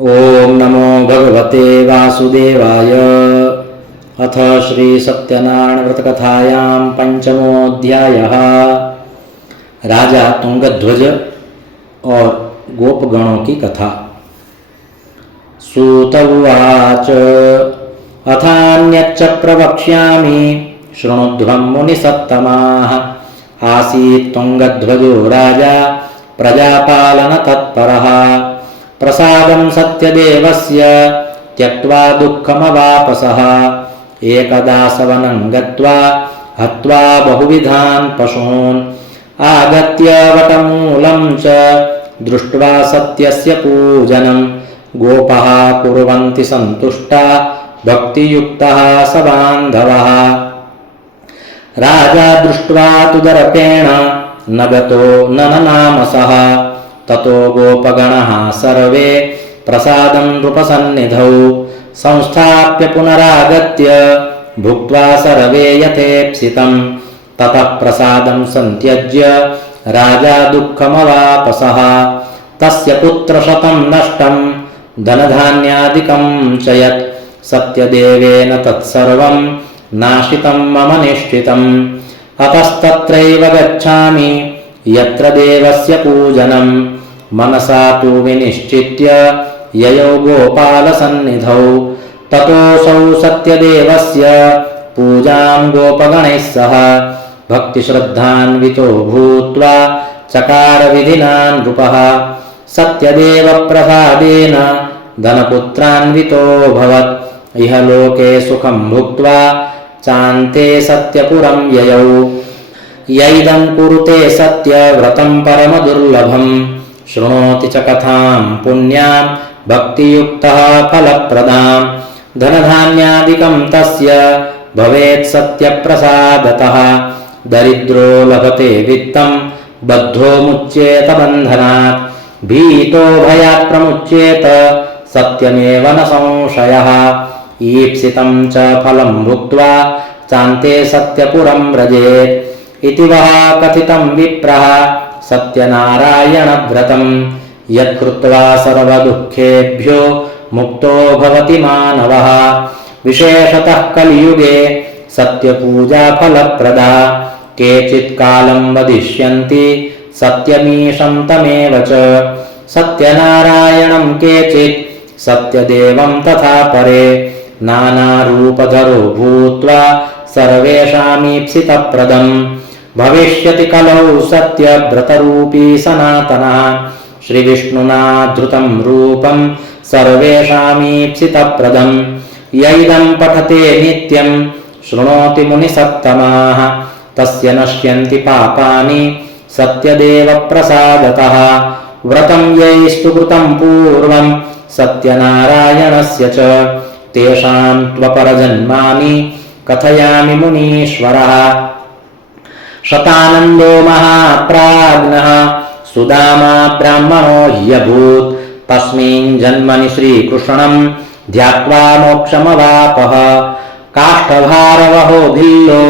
ओम नमो भगवते वासुदेवाय। अथ श्री सत्यनारायण व्रत कथायां पंचमोऽध्यायः। राजा तुंगध्वज और गोपगणों की कथा। सूत उवाच अथान्यच्च प्रवक्ष्यामि शृणुध्वं मुनिसत्तमाः। आसीत् तुंगध्वजो राजा प्रजापालनतत्परः। प्रसादं सत्यदेवस्य त्यक्त्वा दुःखमवापसः। एकदा सवनं गत्वा हत्वा बहुविधान् पशून् आगत्य वटमूलं च दृष्ट्वा सत्यस्य पूजनं गोपाः कुर्वन्ति सन्तुष्टा भक्तियुक्तः स बान्धवः। राजा दृष्ट्वा तु दर्पेण न गतो नननामसः। ततो गोपगणः सर्वे प्रसादं नृपसन्निधौ संस्थाप्य पुनरागत्य भुक्त्वा सर्वे यथेप्सितं। ततः प्रसादं सन्त्यज्य राजा दुःखमवापसः। तस्य पुत्रशतं नष्टं धनधान्यादिकं च यत् सत्यदेवेन तत्सर्वं नाशितं मम निश्चितम्। अतस्तत्रैव गच्छामि यत्र देवस्य पूजनं मनसा तु विनिश्चित्य ययौ गोपालसन्निधौ। ततोऽसौ सत्यदेवस्य पूजां गोपगणैः सह भक्तिश्रद्धान्वितो भूत्वा चकार विधिना नृपः। सत्यदेवप्रसादेन धनपुत्रान्वितोऽभवत्। इह लोके सुखं भुक्त्वा चान्ते सत्यपुरं ययौ। यैदं कुरुते सत्यव्रतं परमदुर्लभं शृणोति च कथां पुण्यां भक्तियुक्तः फलप्रदां। धनधान्यादिकं तस्य भवेत् सत्यप्रसादतः। दरिद्रो लभते वित्तं बद्धो मुच्येत बन्धनात्। भीतो भयात् प्रमुच्येत सत्यमेव न संशयः। ईप्सितं च फलं भुक्त्वा चान्ते सत्यपुरं व्रजेत्। इति वः कथितं विप्रः सत्यनारायणव्रतं। यत्कृत्वा सर्वदुःखेभ्यो मुक्तो भवति मानवः। विशेषतः कलियुगे सत्यपूजा फलप्रदा। केचित् कालं वदिष्यन्ति सत्यमीशं तमेव च। सत्यनारायणं केचित् सत्यदेवं तथा परे। नानारूपधरो भूत्वा सर्वेषामीप्सितप्रदम्। भविष्यति कलौ सत्यव्रतरूपी सनातनः। श्रीविष्णुना धृतं रूपं सर्वेषामीप्सितप्रदम्। यैदं पठते नित्यं शृणोति मुनिसत्तमाः। तस्य नश्यन्ति पापानि सत्यदेवप्रसादतः। व्रतं यैस्तु कृतं पूर्वं सत्यनारायणस्य च तेषां त्वपरजन्मानि कथयामि मुनीश्वरः। शतानन्दो महाप्राज्ञः सुदामा ब्राह्मणो ह्यभूत्। तस्मिन् जन्मनि श्रीकृष्णं ध्यात्वा मोक्षमवापः। काष्ठभारवहो भिल्लो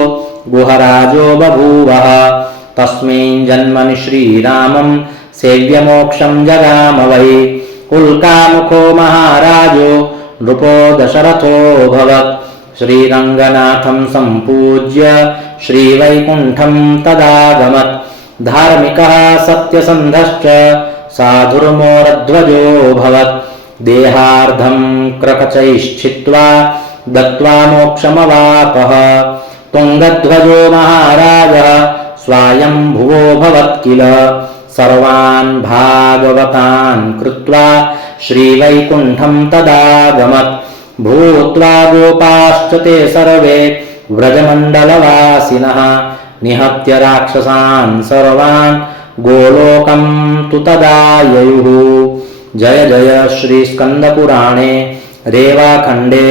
गुहराजो बभूवः। तस्मिन् जन्मनि श्रीरामं सेव्यमोक्षं जगाम वै। उल्कामुखो महाराजो नृपो दशरथोऽभवत्। श्रीरङ्गनाथं सम्पूज्य श्रीवैकुण्ठं तदागमत्। धार्मिकः सत्यसन्धश्च साधुर्मोरध्वजोऽभवत्। देहार्धं क्रकचैश्छित्त्वा दत्त्वा मोक्षमवापः। तुङ्गध्वजो महाराजः स्वायम्भुवोऽभवत् किल। सर्वान् भागवतान् कृत्वा श्रीवैकुण्ठं तदागमत्। भूत्वा गोपाश्च ते सर्वे व्रजमण्डलवासिनः। निहत्य राक्षसान् सर्वान् गोलोकं तु तदा ययुः। जय जय श्रीस्कन्दपुराणे रेवाखण्डे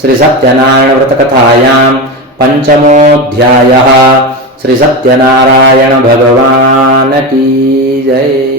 श्रीसत्यनारायणव्रतकथायां पंचमोऽध्यायः। श्रीसत्यनारायण भगवान् की जय।